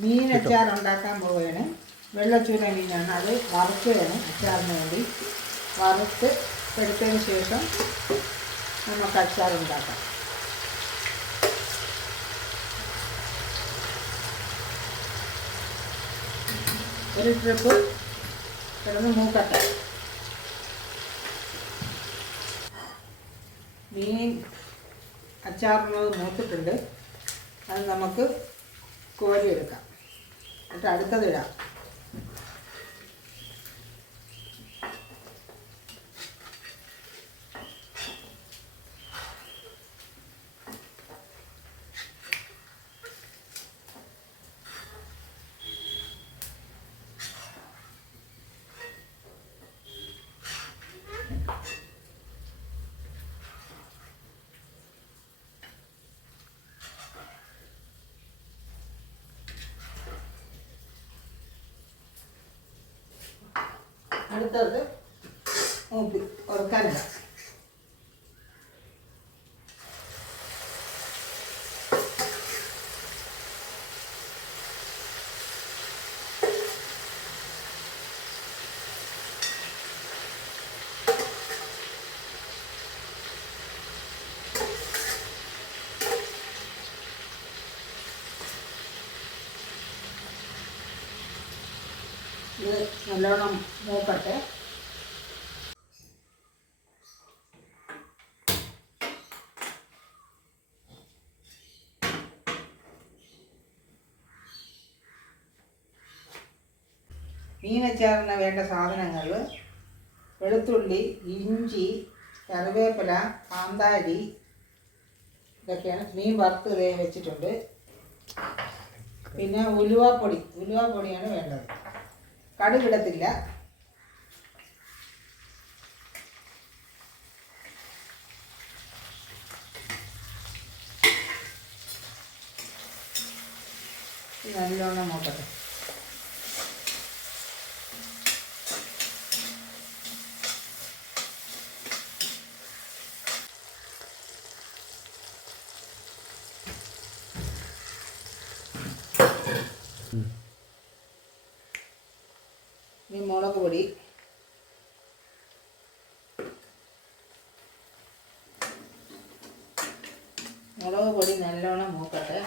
മീൻ അച്ചാർ ഉണ്ടാക്കാൻ പോവുകയാണ്. വെള്ളച്ചൂര മീനാണ്, അത് വറുക്കുകയാണ് അച്ചാറിന് വേണ്ടി. വറുത്ത് എടുത്തതിന് ശേഷം നമുക്ക് അച്ചാർ ഉണ്ടാക്കാം. ഒരു ട്രിപ്പ് കിടന്ന് മൂക്കട്ടെ. മീൻ അച്ചാറുള്ളത് മൂത്തിട്ടുണ്ട്, അത് നമുക്ക് കോരിയെടുക്കാം. എന്നിട്ട് അടുത്തതിടാം. അടുത്തത് മൂപ്പി ഉറക്കാനിടാം. ഇത് നല്ലോണം മൂക്കട്ടെ. മീനച്ചാറിന് വേണ്ട സാധനങ്ങൾ: വെളുത്തുള്ളി, ഇഞ്ചി, കറിവേപ്പില, കാന്താരി, ഇതൊക്കെയാണ്. മീൻ വറുത്ത് വെച്ചിട്ടുണ്ട്. പിന്നെ ഉലുവാപ്പൊടിയാണ് വേണ്ടത്. കടുകിടത്തില്ല. നല്ലോണം നോക്കട്ടെ. ഇനി മുളക് പൊടി, നല്ലോണം മൂക്കട്ടെ.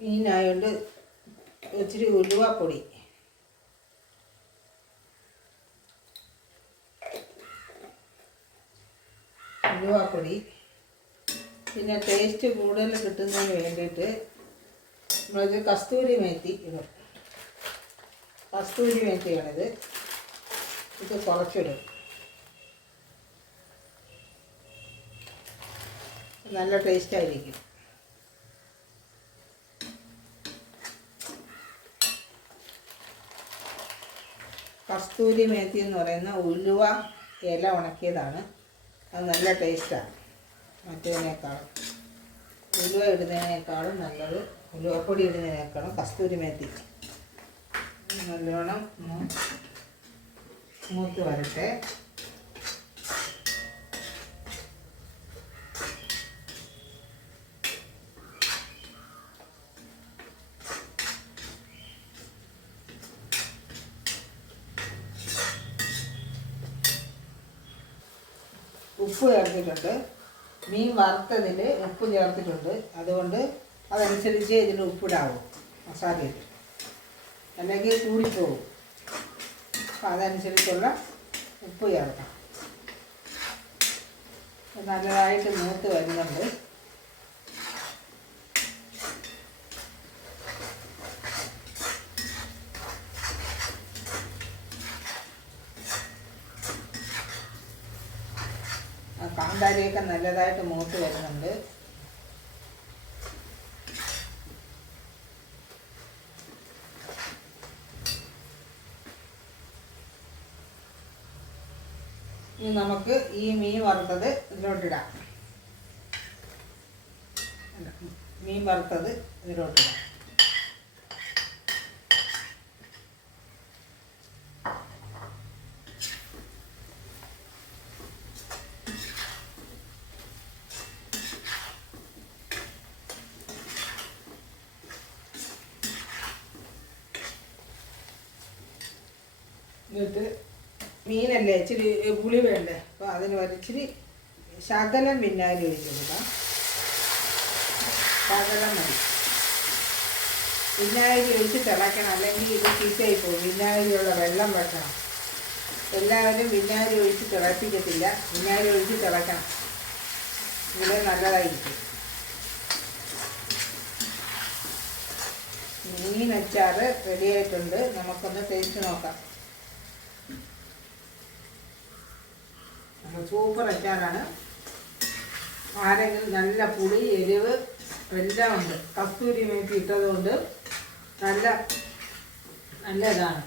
മീനായോണ്ട് ഇച്ചിരി ഉലുവാപ്പൊടി, പിന്നെ ടേസ്റ്റ് കൂടുതൽ കിട്ടുന്നതിന് വേണ്ടിയിട്ട് നമ്മളിത് കസ്തൂരി മേത്തി ഇടും. കസ്തൂരി മേത്തിയാണിത്. ഇത് കുറച്ചിടും. നല്ല ടേസ്റ്റായിരിക്കും. കസ്തൂരി മേത്തി എന്ന് പറയുന്ന ഉലുവ ഇല ഉണക്കിയതാണ്. അത് നല്ല ടേസ്റ്റാണ്. മറ്റേതിനേക്കാളും ഉലുവ ഇടുന്നതിനേക്കാളും നല്ലത്, ഉലുവപ്പൊടി ഇടുന്നതിനേക്കാളും കസ്തൂരി മേത്തി. നല്ലോണം മൂത്ത് വരട്ടെ. ഉപ്പ് ചേർത്തിട്ടുണ്ട്. മീൻ വറുത്തതിൽ ഉപ്പ് ചേർത്തിട്ടുണ്ട്. അതുകൊണ്ട് അതനുസരിച്ച് ഇതിന് ഉപ്പിടാവും മസാലയിൽ, അല്ലെങ്കിൽ കൂടിപ്പോവും. അപ്പം അതനുസരിച്ചുള്ള ഉപ്പ് ചേർക്കാം. നല്ലതായിട്ട് മൂത്ത് വരുന്നുണ്ട്. കാന്താരിയൊക്കെ നല്ലതായിട്ട് മൂത്ത് വരുന്നുണ്ട്. ഇനി നമുക്ക് ഈ മീൻ വറുത്തത് ഇതിലോട്ടിടാം. എന്നിട്ട് മീനല്ലേ ഇച്ചിരി പുളി വേണ്ടേ, അപ്പോൾ അതിന് ഇച്ചിരി ശകലം വിനാഗിരി ഒഴിച്ച് കൊടുക്കാം. ശകലം മതി. വിനാഗിരി ഒഴിച്ച് തിളയ്ക്കണം, അല്ലെങ്കിൽ ഇത് ചീത്തയായി പോകും. വിനാഗിരിയുള്ള വെള്ളം വെക്കണം. എല്ലാവരും വിനാഗിരി ഒഴിച്ച് തിളപ്പിക്കത്തില്ല, വിനാഗിരി ഒഴിച്ച് തിളയ്ക്കണം, ഇങ്ങനെ നല്ലതായിരിക്കും. മീൻ അച്ചാറ് റെഡിയായിട്ടുണ്ട്. നമുക്കൊന്ന് ടേസ്റ്റ് നോക്കാം. സൂപ്പർ അച്ചാറാണ്. ആരെങ്കിലും നല്ല പുളി എരിവ് എല്ലാം ഉണ്ട്. കസ്തൂരി മേത്തി ഇട്ടതുകൊണ്ട് നല്ല ഇതാണ്.